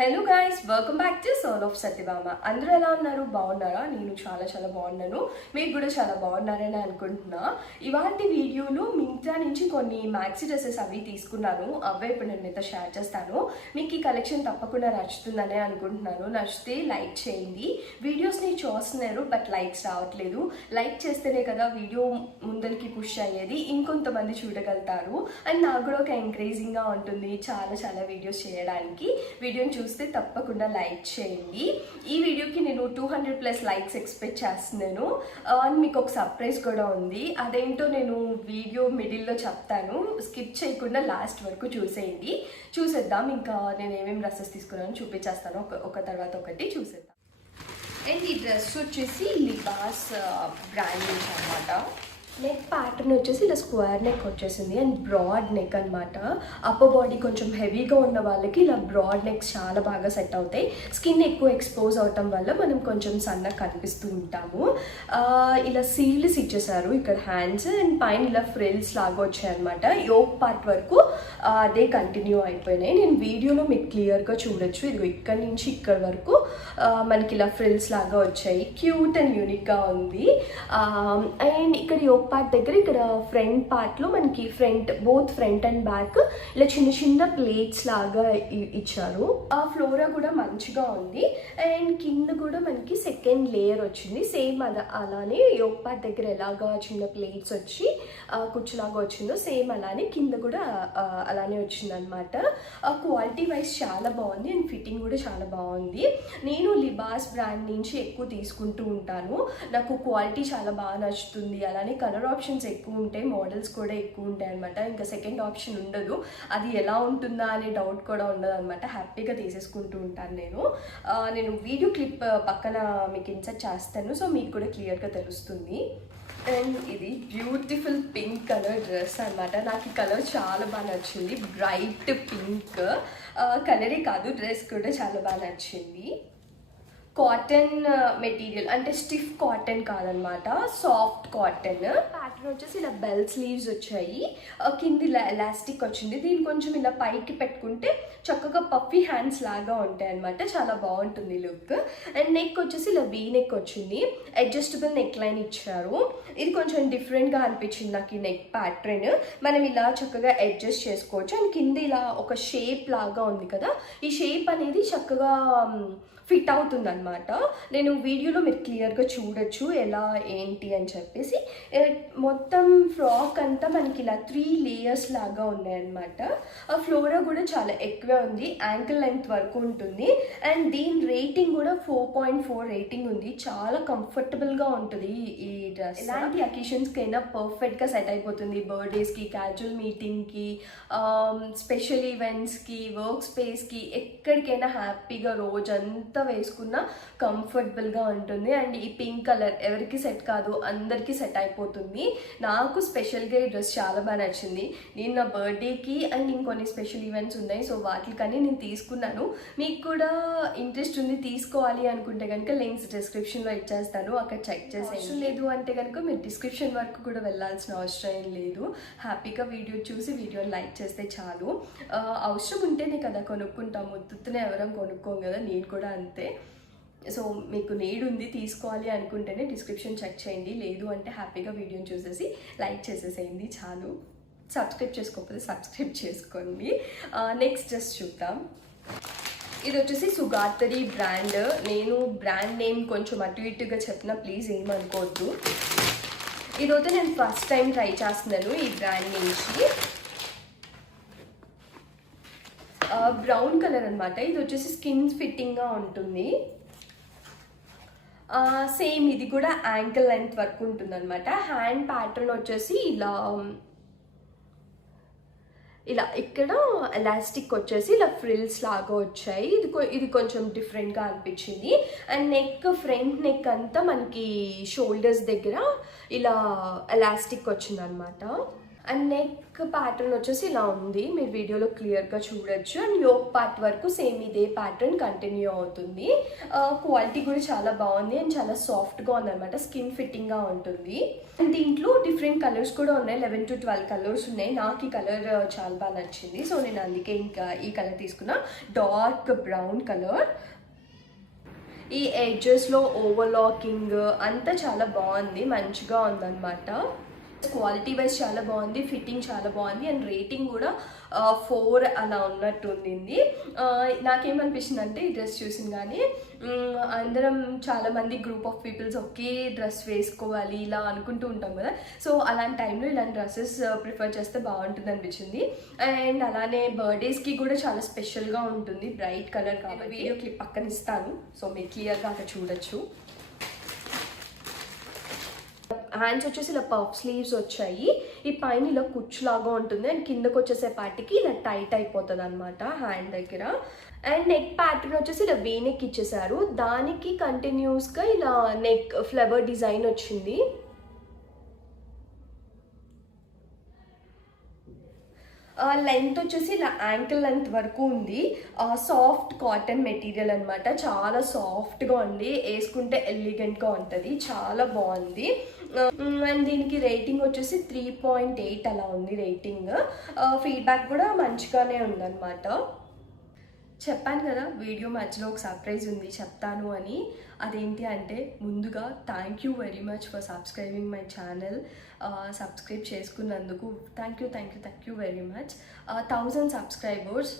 Hello guys, welcome back to soul of Satyabhama. అందరూ ఎలా ఉన్నారు? బాగున్నారా? నేను చాలా బాగున్నాను. మీరు కూడా చాలా బాగున్నారని అనుకుంటున్నా. ఇవాంటి వీడియోలో మింత్రా నుంచి కొన్ని మ్యాక్సీ డ్రెస్సెస్ అవి తీసుకున్నాను. అవే ఇప్పుడు నేను మీతో షేర్ చేస్తాను. మీకు ఈ కలెక్షన్ తప్పకుండా నచ్చుతుందనే అనుకుంటున్నాను. నచ్చితే లైక్ చేయండి. వీడియోస్ని చూస్తున్నారు బట్ లైక్స్ రావట్లేదు. లైక్ చేస్తేనే కదా వీడియో ముందరికి పుష్ అయ్యేది, ఇంకొంతమంది చూడగలుగుతారు. అండ్ నాకు కూడా ఒక ఎంకరేజింగ్గా ఉంటుంది చాలా వీడియోస్ చేయడానికి. వీడియోని చూస్తే తప్పకుండా లైక్ చేయండి. ఈ వీడియోకి నేను 200+ లైక్స్ ఎక్స్పెక్ట్ చేస్తున్నాను. అండ్ మీకు ఒక సర్ప్రైజ్ కూడా ఉంది. అదేంటో నేను వీడియో మిడిల్లో చెప్తాను. స్కిప్ చేయకుండా లాస్ట్ వరకు చూసేద్దాం. ఇంకా నేను ఏమేమి డ్రెస్సెస్ తీసుకున్నాను చూపించేస్తాను, ఒక తర్వాత ఒకటి చూసేద్దాం. అండ్ ఈ డ్రెస్ వచ్చేసి లిబాస్ బ్రాండ్ నుంచి అనమాట. నెక్ ప్యాటర్న్ వచ్చేసి ఇలా స్క్వేర్ నెక్ వచ్చేసింది అండ్ బ్రాడ్ నెక్ అనమాట. అప్పర్ బాడీ కొంచెం హెవీగా ఉన్న వాళ్ళకి ఇలా బ్రాడ్ నెక్స్ చాలా బాగా సెట్ అవుతాయి. స్కిన్ ఎక్కువ ఎక్స్పోజ్ అవటం వల్ల మనం కొంచెం సన్నగా కనిపిస్తూ ఉంటాము. ఇలా సీల్స్ ఇచ్చేసారు ఇక్కడ హ్యాండ్స్ అండ్ పైన ఇలా ఫ్రిల్స్ లాగా వచ్చాయి అనమాట. యోక్ పార్ట్ వరకు అదే కంటిన్యూ అయిపోయినాయి. నేను వీడియోలో మీకు క్లియర్గా చూడొచ్చు. ఇదిగో ఇక్కడ నుంచి ఇక్కడ వరకు మనకి ఇలా ఫ్రిల్స్ లాగా వచ్చాయి. క్యూట్ అండ్ యూనిక్గా ఉంది. అండ్ ఇక్కడ యోక్ పార్ట్ దగ్గర ఇక్కడ ఫ్రంట్ పార్ట్లో మనకి బోత్ ఫ్రంట్ అండ్ బ్యాక్ ఇలా చిన్న ప్లేట్స్ లాగా ఇచ్చారు. ఆ ఫ్లోరా కూడా మంచిగా ఉంది. అండ్ కింద కూడా మనకి సెకండ్ లేయర్ వచ్చింది. సేమ్ అలానే యోక్ పార్ట్ దగ్గర ఎలాగా చిన్న ప్లేట్స్ వచ్చి కుచ్చులాగా వచ్చిందో సేమ్ అలానే కింద కూడా అలానే వచ్చింది అనమాట. క్వాలిటీ వైజ్ చాలా బాగుంది అండ్ ఫిట్టింగ్ కూడా చాలా బాగుంది. నేను లిబాస్ బ్రాండ్ నుంచి ఎక్కువ తీసుకుంటూ ఉంటాను. నాకు క్వాలిటీ చాలా బాగా నచ్చుతుంది. అలానే కలర్ ఆప్షన్స్ ఎక్కువ ఉంటాయి, మోడల్స్ కూడా ఎక్కువ ఉంటాయి అనమాట. ఇంకా సెకండ్ ఆప్షన్ ఉండదు. అది ఎలా ఉంటుందా అనే డౌట్ కూడా ఉండదు అనమాట. హ్యాపీగా తీసేసుకుంటూ ఉంటాను నేను వీడియో క్లిప్ పక్కన మీకు ఇన్సర్ట్ చేస్తాను, సో మీకు కూడా క్లియర్గా తెలుస్తుంది. అండ్ ఇది బ్యూటిఫుల్ పింక్ కలర్ డ్రెస్ అనమాట. నాకు ఈ కలర్ చాలా బాగా నచ్చింది. బ్రైట్ పింక్ కలరే కాదు, డ్రెస్ కూడా చాలా బాగా నచ్చింది. కాటన్ మెటీరియల్ అంటే స్టిఫ్ కాటన్ కాదనమాట, సాఫ్ట్ కాటన్. ప్యాటర్న్ వచ్చేసి ఇలా బెల్ స్లీవ్స్ వచ్చాయి. కింద ఇలా ఎలాస్టిక్ వచ్చింది. దీన్ని కొంచెం ఇలా పైకి పెట్టుకుంటే చక్కగా పఫీ హ్యాండ్స్ లాగా ఉంటాయి అనమాట. చాలా బాగుంటుంది లుక్. అండ్ నెక్ వచ్చేసి ఇలా వీ నెక్ వచ్చింది. అడ్జస్టబుల్ నెక్ లైన్ ఇచ్చారు. ఇది కొంచెం డిఫరెంట్గా అనిపించింది నాకు ఈ నెక్ ప్యాటర్న్. మనం ఇలా చక్కగా అడ్జస్ట్ చేసుకోవచ్చు. అండ్ కింద ఇలా ఒక షేప్ లాగా ఉంది కదా, ఈ షేప్ అనేది చక్కగా ఫిట్ అవుతుంది అనమాట. నేను వీడియోలో మీరు క్లియర్గా చూడొచ్చు ఎలా ఏంటి అని చెప్పేసి. మొత్తం ఫ్రాక్ అంతా మనకి ఇలా 3 లేయర్స్ లాగా ఉన్నాయన్నమాట. ఆ ఫ్లోరా కూడా చాలా ఎక్కువే ఉంది, యాంకిల్ లెంత్ వరకు ఉంటుంది. అండ్ దీని రేటింగ్ కూడా 4.4 రేటింగ్ ఉంది. చాలా కంఫర్టబుల్గా ఉంటుంది ఈ డ్రెస్. ఎలాంటి అకేషన్స్కి అయినా పర్ఫెక్ట్గా సెట్ అయిపోతుంది. బర్త్డేస్కి, క్యాజువల్ మీటింగ్కి, స్పెషల్ ఈవెంట్స్కి, వర్క్ స్పేస్కి, ఎక్కడికైనా హ్యాపీగా రోజంతా వేసుకున్న కంఫర్టబుల్గా ఉంటుంది. అండ్ ఈ పింక్ కలర్ ఎవరికి సెట్ కాదు, అందరికీ సెట్ అయిపోతుంది. నాకు స్పెషల్గా ఈ డ్రెస్ చాలా బాగా నచ్చింది. నేను నా బర్త్డేకి అండ్ ఇంకొన్ని స్పెషల్ ఈవెంట్స్ ఉన్నాయి, సో వాటికని నేను తీసుకున్నాను. మీకు కూడా ఇంట్రెస్ట్ ఉంది తీసుకోవాలి అనుకుంటే కనుక లింక్స్ డిస్క్రిప్షన్లో ఇచ్చేస్తాను, అక్కడ చెక్ చేసేయండి. లేదు అంటే కనుక మీరు డిస్క్రిప్షన్ వరకు కూడా వెళ్ళాల్సిన అవసరం ఏం లేదు. హ్యాపీగా వీడియో చూసి వీడియోని లైక్ చేస్తే చాలు. అవసరం ఉంటేనే కదా కొనుక్కుంటాము, ఉత్తునే ఎవరం కొనుక్కోం కదా. నేను కూడా అంతే. సో మీకు నీడ్ ఉంది తీసుకోవాలి అనుకుంటేనే డిస్క్రిప్షన్ చెక్ చేయండి. లేదు అంటే హ్యాపీగా వీడియోని చూసేసి లైక్ చేసేసేయండి చాలు. సబ్స్క్రైబ్ చేసుకోకపోతే సబ్స్క్రైబ్ చేసుకోండి. నెక్స్ట్ డ్రెస్ చూద్దాం. ఇది వచ్చేసి సుగాతరి బ్రాండ్. నేను బ్రాండ్ నేమ్ కొంచెం అటు ఇటుగా చెప్పిన ప్లీజ్ ఏమనుకోవద్దు. ఇదైతే నేను ఫస్ట్ టైం ట్రై చేస్తున్నాను ఈ బ్రాండ్ నుంచి. బ్రౌన్ కలర్ అనమాట. ఇది వచ్చేసి స్కిన్ ఫిట్టింగ్గా ఉంటుంది. సేమ్ ఇది కూడా యాంకిల్ లెంత్ వరకు ఉంటుంది అనమాట. హ్యాండ్ ప్యాటర్న్ వచ్చేసి ఇలా ఇక్కడ ఎలాస్టిక్ వచ్చేసి ఇలా ఫ్రిల్స్ లాగా వచ్చాయి. ఇది కొంచెం డిఫరెంట్గా అనిపించింది. అండ్ ఫ్రంట్ నెక్ అంతా మనకి షోల్డర్స్ దగ్గర ఇలా ఎలాస్టిక్ వచ్చింది అనమాట. అండ్ నెక్ ప్యాటర్న్ వచ్చేసి ఇలా ఉంది, మీరు వీడియోలో క్లియర్గా చూడొచ్చు. అండ్ యోక్ పార్ట్ వరకు సేమ్ ఇదే ప్యాటర్న్ కంటిన్యూ అవుతుంది. క్వాలిటీ కూడా చాలా బాగుంది అండ్ చాలా సాఫ్ట్గా ఉందన్నమాట, స్కిన్ ఫిట్టింగ్గా ఉంటుంది. అండ్ దీంట్లో డిఫరెంట్ కలర్స్ కూడా ఉన్నాయి, 11 to 12 కలర్స్ ఉన్నాయి. నాకు ఈ కలర్ చాలా బాగా నచ్చింది, సో నేను అందుకే ఇంకా ఈ కలర్ తీసుకున్నా, డార్క్ బ్రౌన్ కలర్. ఈ ఎడ్జెస్లో ఓవర్లాకింగ్ అంతా చాలా బాగుంది, మంచిగా ఉందన్నమాట. క్వాలిటీ వైజ్ చాలా బాగుంది, ఫిట్టింగ్ చాలా బాగుంది అండ్ రేటింగ్ కూడా 4 అలా ఉన్నట్టు ఉండింది. నాకేమనిపించింది అంటే ఈ డ్రెస్ చూసిన కానీ అందరం చాలామంది గ్రూప్ ఆఫ్ పీపుల్స్ ఒకే డ్రెస్ వేసుకోవాలి ఇలా అనుకుంటూ ఉంటాం కదా, సో అలాంటి టైంలో ఇలాంటి డ్రెస్సెస్ ప్రిఫర్ చేస్తే బాగుంటుంది అనిపించింది. అండ్ అలానే బర్త్డేస్కి కూడా చాలా స్పెషల్గా ఉంటుంది, బ్రైట్ కలర్ కాబట్టి. వీడియో క్లిప్ పక్కన ఇస్తాను, సో మీరు క్లియర్గా అక్కడ చూడొచ్చు. హ్యాండ్స్ వచ్చేసి ఇలా పఫ్ స్లీవ్స్ వచ్చాయి, ఈ పైన ఇలా కుచ్చులాగా ఉంటుంది అండ్ కిందకు వచ్చేసే పార్టీకి ఇలా టైట్ అయిపోతుంది అనమాట హ్యాండ్ దగ్గర. అండ్ నెక్ ప్యాటర్న్ వచ్చేసి ఇలా వీ నెక్ ఇచ్చేసారు, దానికి కంటిన్యూస్గా ఇలా నెక్ ఫ్లవర్ డిజైన్ వచ్చింది. లెంత్ వచ్చేసి ఇలా యాంకిల్ లెంత్ వరకు ఉంది, సాఫ్ట్ కాటన్ మెటీరియల్ అనమాట, చాలా సాఫ్ట్గా ఉంది, వేసుకుంటే ఎలిగెంట్గా ఉంటుంది, చాలా బాగుంది. అండ్ దీనికి రేటింగ్ వచ్చేసి 3.8 అలా ఉంది రేటింగ్. ఫీడ్బ్యాక్ కూడా మంచిగానే ఉందన్నమాట. చెప్పాను కదా వీడియో మధ్యలో ఒక సర్ప్రైజ్ ఉంది చెప్తాను అని, అదేంటి అంటే ముందుగా thank you very much for subscribing my channel. Subscribe చేసుకున్నందుకు thank you very much. 1000 subscribers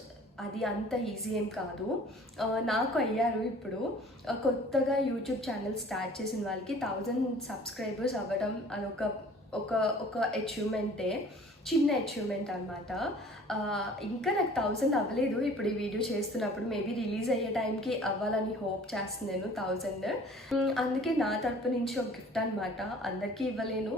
అది అంత ఈజీ ఏం కాదు, నాకు అయ్యారు. ఇప్పుడు కొత్తగా యూట్యూబ్ ఛానల్ స్టార్ట్ చేసిన వాళ్ళకి 1000 సబ్స్క్రైబర్స్ అవ్వడం అదొక ఒక అచీవ్మెంటే, చిన్న అచీవ్మెంట్ అనమాట. ఇంకా నాకు 1000 అవ్వలేదు, ఇప్పుడు ఈ వీడియో చేస్తున్నప్పుడు మేబీ రిలీజ్ అయ్యే టైంకి అవ్వాలని హోప్ చేస్తున్నాను 1000. అందుకే నా తరపు నుంచి ఒక గిఫ్ట్ అనమాట, అందరికీ ఇవ్వలేను,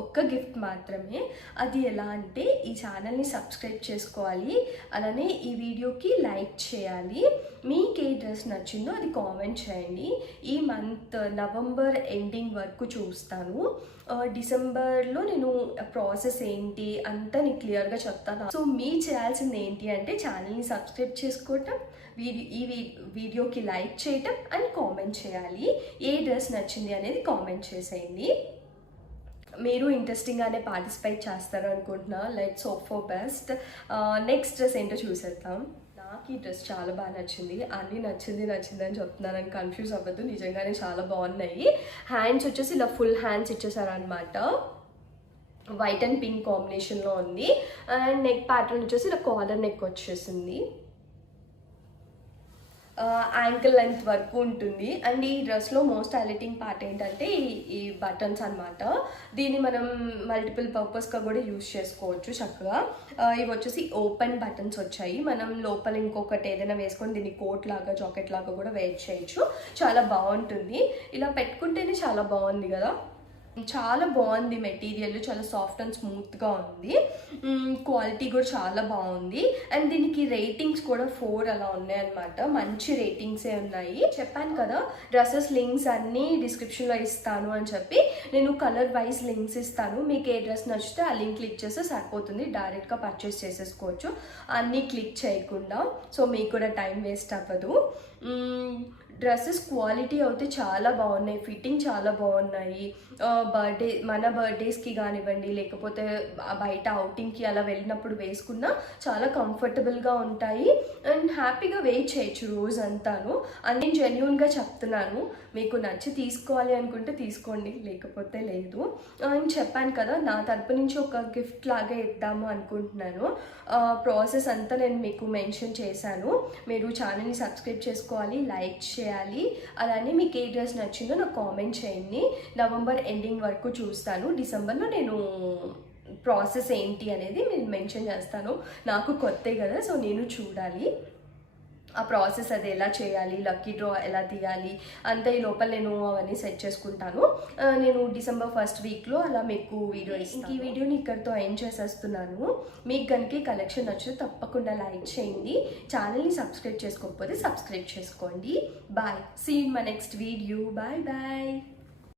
ఒక్క గిఫ్ట్ మాత్రమే. అది ఎలా అంటే ఈ ఛానల్ని సబ్స్క్రైబ్ చేసుకోవాలి, అలానే ఈ వీడియోకి లైక్ చేయాలి, మీకు ఏ డ్రెస్ నచ్చిందో అది కామెంట్ చేయండి. ఈ మంత్ నవంబర్ ఎండింగ్ వరకు చూస్తాను, డిసెంబర్లో నేను ప్రాసెస్ ఏంటి అంతా నీకు క్లియర్గా చెప్తాను. సో మీరు చేయాల్సింది ఏంటి అంటే ఛానల్ని సబ్స్క్రైబ్ చేసుకోవటం, ఈ వీడియోకి లైక్ చేయటం అండ్ కామెంట్ చేయాలి. ఏ డ్రెస్ నచ్చింది అనేది కామెంట్ చేసేయండి. మీరు ఇంట్రెస్టింగ్గానే పార్టిసిపేట్ చేస్తారు అనుకుంటున్నా. Let's hope for best. Next dress ఏంటో చూసేద్దాం. నాకు ఈ డ్రెస్ చాలా బాగా నచ్చింది, అన్నీ నచ్చింది అని చెప్తున్నానని కన్ఫ్యూజ్ అవ్వద్దు, నిజంగానే చాలా బాగున్నాయి. హ్యాండ్స్ వచ్చేసి ఇలా ఫుల్ హ్యాండ్స్ ఇచ్చేసారనమాట, వైట్ అండ్ పింక్ కాంబినేషన్లో ఉంది. అండ్ నెక్ ప్యాటర్న్ వచ్చేసి ఇలా కాలర్ నెక్ వచ్చేసింది, యాంకిల్ లెంత్ వరకు ఉంటుంది. అండ్ ఈ డ్రెస్లో మోస్ట్ హైలైటింగ్ పార్ట్ ఏంటంటే ఈ బటన్స్ అనమాట, దీన్ని మనం మల్టిపుల్ పర్పస్గా కూడా యూజ్ చేసుకోవచ్చు చక్కగా. ఇవి వచ్చేసి ఓపెన్ బటన్స్ వచ్చాయి, మనం లోపల ఇంకొకటి ఏదైనా వేసుకొని దీన్ని కోట్ లాగా జాకెట్ లాగా కూడా వేర్ చేయొచ్చు, చాలా బాగుంటుంది. ఇలా పెట్టుకుంటేనే చాలా బాగుంది కదా, చాలా బాగుంది మెటీరియల్, చాలా సాఫ్ట్ అండ్ స్మూత్గా ఉంది, క్వాలిటీ కూడా చాలా బాగుంది. అండ్ దీనికి రేటింగ్స్ కూడా 4 అలా ఉన్నాయన్నమాట, మంచి రేటింగ్సే ఉన్నాయి. చెప్పాను కదా డ్రెస్సెస్ లింక్స్ అన్నీ డిస్క్రిప్షన్లో ఇస్తాను అని చెప్పి, నేను కలర్ వైజ్ లింక్స్ ఇస్తాను, మీకు ఏ డ్రెస్ నచ్చితే ఆ లింక్ క్లిక్ చేస్తే సరిపోతుంది, డైరెక్ట్గా పర్చేస్ చేసేసుకోవచ్చు అన్నీ క్లిక్ చేయకుండా, సో మీకు కూడా టైం వేస్ట్ అవ్వదు. డ్రెస్సెస్ క్వాలిటీ అయితే చాలా బాగున్నాయి, ఫిట్టింగ్ చాలా బాగున్నాయి. మన బర్త్డేస్కి కానివ్వండి, లేకపోతే బయట అవుటింగ్కి అలా వెళ్ళినప్పుడు వేసుకున్నా చాలా కంఫర్టబుల్గా ఉంటాయి అండ్ హ్యాపీగా వెయిట్ చేయొచ్చు రోజంతాను. నేను జెన్యూన్గా చెప్తున్నాను, మీకు నచ్చి తీసుకోవాలి అనుకుంటే తీసుకోండి, లేకపోతే లేదు. అని చెప్పాను కదా, నా తరపు నుంచి ఒక గిఫ్ట్ లాగా ఇద్దాము అనుకుంటున్నాను. ప్రాసెస్ అంతా నేను మీకు మెన్షన్ చేశాను. మీరు ఛానల్ని సబ్స్క్రైబ్ చేసుకోవాలి, లైక్ చేయాలి, అలానే మీకు ఏ డ్రెస్ నచ్చిందో నాకు కామెంట్ చేయండి. నవంబర్ ఎండింగ్ వరకు చూస్తాను, డిసెంబర్లో నేను ప్రాసెస్ ఏంటి అనేది నేను మెన్షన్ చేస్తాను. నాకు కొత్తే కదా, సో నేను చూడాలి ఆ ప్రాసెస్, అది ఎలా చేయాలి, లక్కీ డ్రా ఎలా తీయాలి అంతా ఈ లోపల నేను అవన్నీ సెట్ చేసుకుంటాను. నేను డిసెంబర్ 1st వీక్లో అలా మీకు వీడియో ఇస్తాను. ఈ వీడియోని ఇక్కడితో ఎండ్ చేసేస్తున్నాను. మీకు కనుక కలెక్షన్ నచ్చితే తప్పకుండా లైక్ చేయండి, ఛానల్ని సబ్స్క్రైబ్ చేసుకోకపోతే సబ్స్క్రైబ్ చేసుకోండి. Bye, see in my next video. Bye bye.